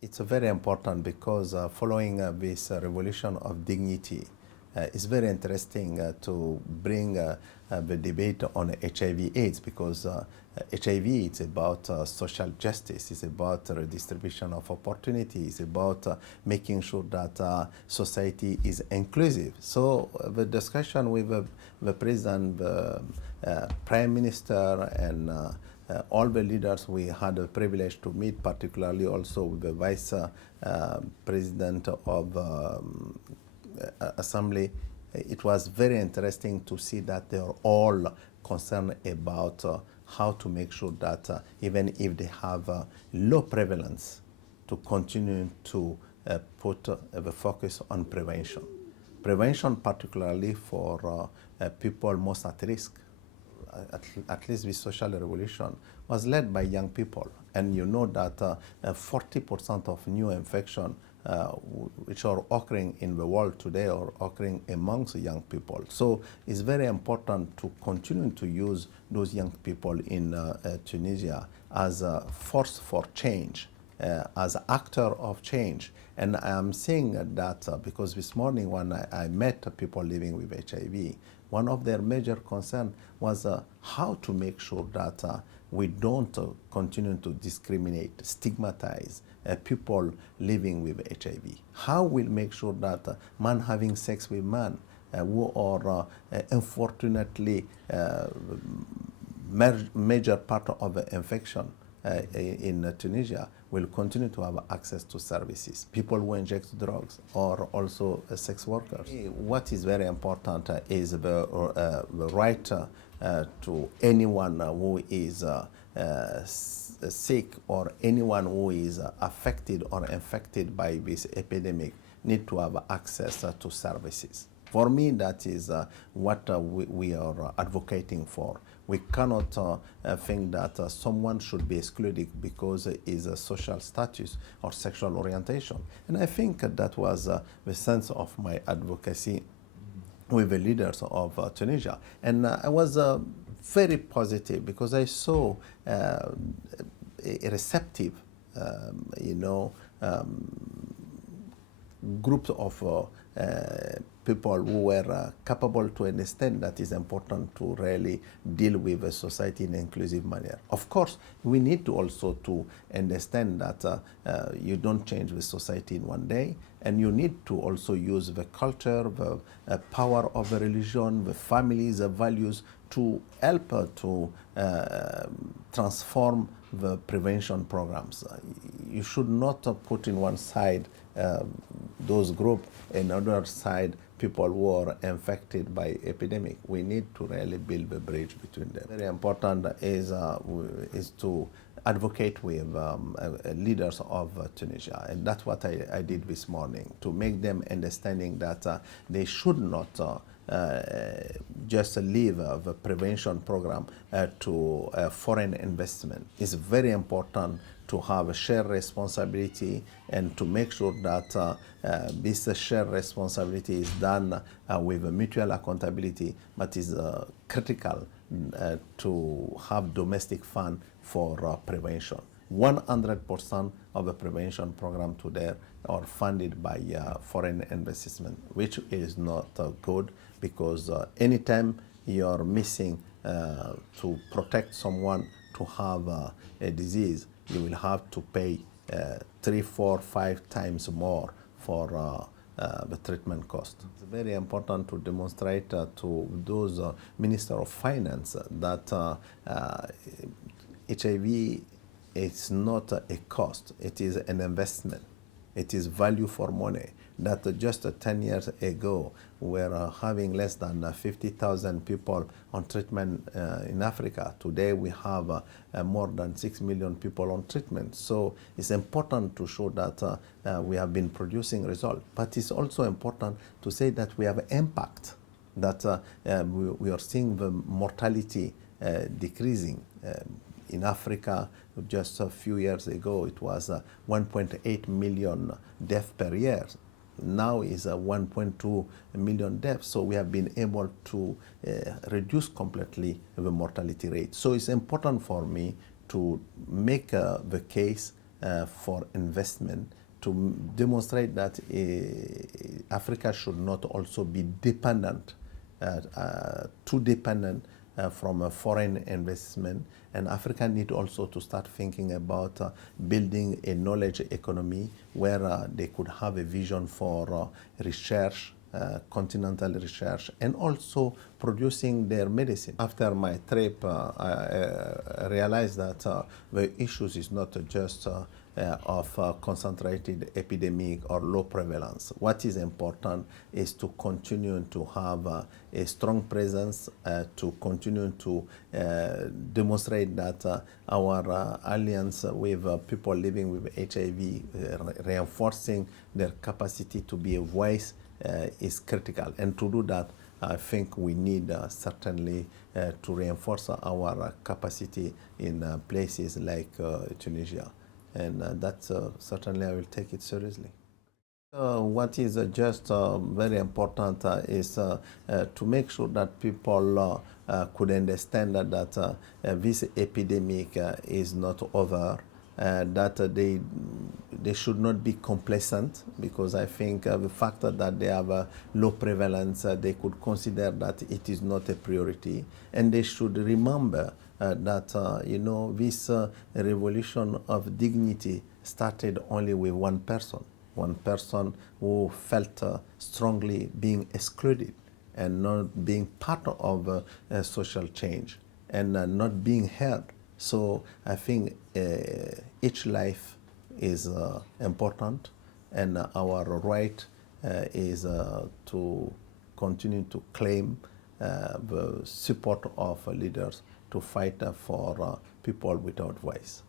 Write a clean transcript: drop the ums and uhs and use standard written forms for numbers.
It's very important because following this revolution of dignity, it's very interesting to bring the debate on HIV/AIDS because HIV is about social justice, it's about redistribution of opportunities, it's about making sure that society is inclusive. So the discussion with the President, the Prime Minister, and all the leaders we had the privilege to meet, particularly also with the Vice President of Assembly, it was very interesting to see that they are all concerned about how to make sure that even if they have low prevalence, to continue to put the focus on prevention. Prevention particularly for people most at risk. At least the social revolution was led by young people. And you know that 40% of new infection which are occurring in the world today are occurring amongst young people. So it's very important to continue to use those young people in Tunisia as a force for change, as an actor of change. And I'm saying that because this morning when I met people living with HIV, one of their major concerns was how to make sure that we don't continue to discriminate, stigmatize people living with HIV. How we'll make sure that man having sex with man who are unfortunately major part of the infection in Tunisia will continue to have access to services. People who inject drugs are also sex workers. What is very important is the right to anyone who is sick or anyone who is affected or infected by this epidemic need to have access to services. For me, that is what we are advocating for. We cannot think that someone should be excluded because of his social status or sexual orientation. And I think that was the sense of my advocacy with the leaders of Tunisia. And I was very positive because I saw a receptive, group of people who were capable to understand that it's important to really deal with a society in an inclusive manner. Of course, we need to also to understand that you don't change the society in one day, and you need to also use the culture, the power of the religion, the families, the values to help to transform the prevention programs. You should not put in one side those groups, and other side people who are infected by epidemic. We need to really build a bridge between them. Very important is to advocate with leaders of Tunisia, and that's what I did this morning, to make them understanding that they should not just leave the prevention program to foreign investment. It's very important to have a shared responsibility and to make sure that this shared responsibility is done with a mutual accountability, but is critical to have domestic fund for prevention. 100% of the prevention program today are funded by foreign investment, which is not good, because anytime you're missing to protect someone to have a disease, you will have to pay 3, 4, 5 times more for the treatment cost. It's very important to demonstrate to those Minister of Finance that HIV is not a cost, it is an investment. It is value for money. That just 10 years ago, we were having less than 50,000 people on treatment in Africa. Today, we have more than 6 million people on treatment. So it's important to show that we have been producing results. But it's also important to say that we have impact, that we are seeing the mortality decreasing. In Africa, just a few years ago, it was 1.8 million deaths per year. Now is 1.2 million deaths. So we have been able to reduce completely the mortality rate. So it's important for me to make the case for investment to demonstrate that Africa should not also be dependent, too dependent from a foreign investment, and Africa need also to start thinking about building a knowledge economy where they could have a vision for research, continental research, and also producing their medicine. After my trip, I realized that the issues is not just of concentrated epidemic or low prevalence. What is important is to continue to have a strong presence, to continue to demonstrate that our alliance with people living with HIV, reinforcing their capacity to be a voice is critical. And to do that, I think we need certainly to reinforce our capacity in places like Tunisia. And that certainly I will take it seriously. What is just very important is to make sure that people could understand that this epidemic is not over, that they should not be complacent, because I think the fact that they have a low prevalence, they could consider that it is not a priority, and they should remember that you know, this revolution of dignity started only with one person who felt strongly being excluded and not being part of social change and not being heard. So I think each life is important, and our right is to continue to claim the support of leaders to fight for people without voice.